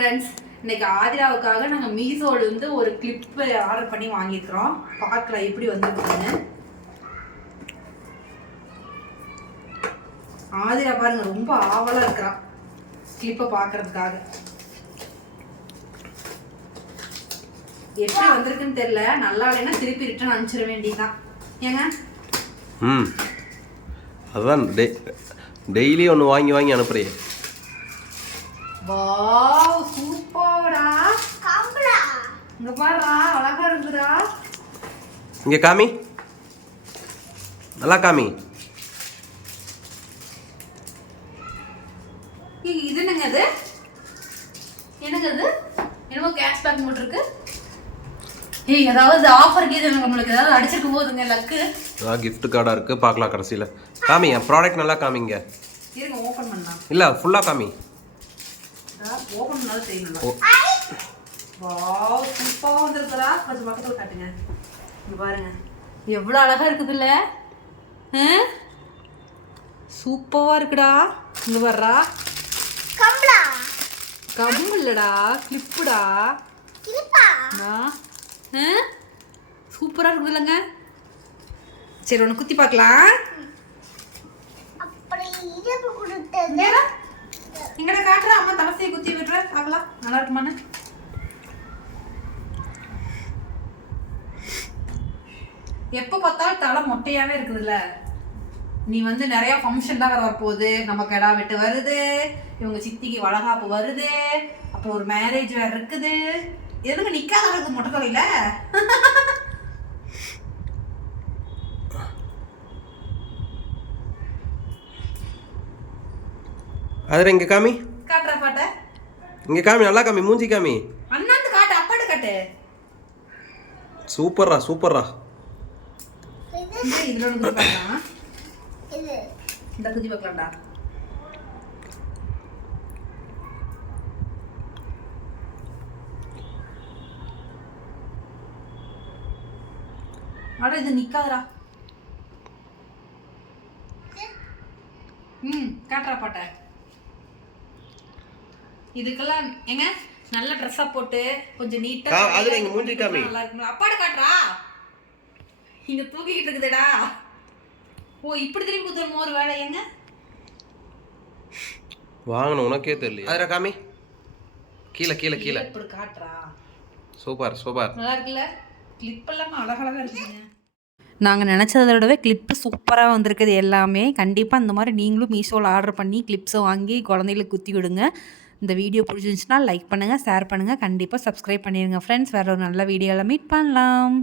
Friends, இன்னைக்கு ஆதிராவுக்காக நாங்கள் மீஷோல இருந்து ஒரு கிளிப் ஆர்டர் பண்ணி வாங்கியிருக்கிறோம். பார்க்கலாம் எப்படி வந்துருக்குன்னு. ஆதிரா பாருங்க ரொம்ப ஆவலா இருக்கிறான் கிளிப்பை பார்க்கறதுக்காக. எப்படி வந்திருக்குன்னு தெரியல. நல்லா இல்லைன்னா திருப்பி ரிட்டர்ன் அனுப்பிச்சிட வேண்டியதான். ஏங்க அதான் டெய்லி ஒன்று வாங்கி வாங்கி அனுப்புறேன். வாவ் சூப்பர்டா. காம்பரா இங்க பாருடா, அழகா இருக்குடா. இங்க காமி, நல்லா காமி. இது என்னங்க இது? என்னங்க இது? என்னமோ கேஷ் பேக் மட்டும் இருக்கு. ஏய் ஏதாவது ஆஃபர் கீது நம்மளுக்கு ஏதாவது அடிச்சிருக்கும் போதுங்க லக்கு. அதான் gift கார்டா இருக்கு, பார்க்கலாம் கடைசில. காமி ப்ராடக்ட் நல்லா காமிங்க. இருங்க ஓபன் பண்ணலாம். இல்ல ஃபுல்லா காமி. ஓபன் பண்ணாலும் தெரியணும். வாவ் சூப்பரா வந்திருக்குடா. கொஞ்சம் பக்கத்துல காட்டுங்க. இங்க பாருங்க எவ்வளவு அழகா இருக்குதுல்ல. சூப்பரா இருக்குடா. இங்க வர்றா கம்பளா. கம்பு இல்லடா, கிளிப்புடா. கிளிப்பா சூப்பரா இருக்குதுல்லங்க. சரி ஒன்று குத்தி பார்க்கலாம். இங்கட காட்டுற அம்மா தலசையை குத்தி விடுற பார்க்கலாம் நல்லா இருக்குமான்னு. எப்போ பார்த்தாலும் தலை மொட்டையாவே இருக்குதுல்ல. நீ வந்து நிறைய ஃபங்க்ஷன் தான் வரப்போகுது. நம்ம கிடா வெட்டு வருது, இவங்க சித்திக்கு வளகாப்பு வருது, அப்புறம் ஒரு மேரேஜ் வேற இருக்குது. எதுக்கு நிக்காத இருக்கு மொட்டை தலையில? அதுல இங்க காமி. காட்டுற பாட்ட இங்க காமி, நல்லா காமி, மூஞ்சி காமி. அண்ணாந்து காட்டு, அப்பாடு காட்டு. சூப்பர்ரா சூப்பர்ரா. இதுல ஒன்று குத்தி பார்க்கலாம். இந்த குத்தி பார்க்கலாம்டா. அட இது நிக்காதடா. காட்டுறா பாட்ட. இதுக்கெல்லாம் எங்க நல்ல ட்ரெஸ்ஸா போட்டு கொஞ்சம் நீட்டா அதுல இங்க மூஞ்சி காமி. நல்லா இருக்கு. அப்பாட காட்டுறா. இங்க தூக்கிட்டு இருக்குதுடா. ஓ இப்படி திரும்பி குத்துறோம் ஒரு வேலை. எங்க வாங்கணும் உனக்கே தெரியல. அதுல காமி, கீழே கீழே கீழே இப்படி காட்டுறா. Super super. நல்லா இருக்குல்ல. கிளிப் எல்லாம் அழகழகா இருக்குங்க. நாங்கள் நினச்சதை விடவே கிளிப்பு சூப்பராக வந்திருக்குது எல்லாமே. கண்டிப்பாக இந்த மாதிரி நீங்களும் மீஷோவில் ஆர்டர் பண்ணி கிளிப்ஸை வாங்கி குழந்தைகளுக்கு குத்தி விடுங்க. இந்த வீடியோ பிடிச்சிருந்துச்சுன்னா லைக் பண்ணுங்கள், ஷேர் பண்ணுங்கள், கண்டிப்பாக சப்ஸ்கிரைப் பண்ணிடுங்க ஃப்ரெண்ட்ஸ். வேறு ஒரு நல்ல வீடியோவில் மீட் பண்ணலாம்.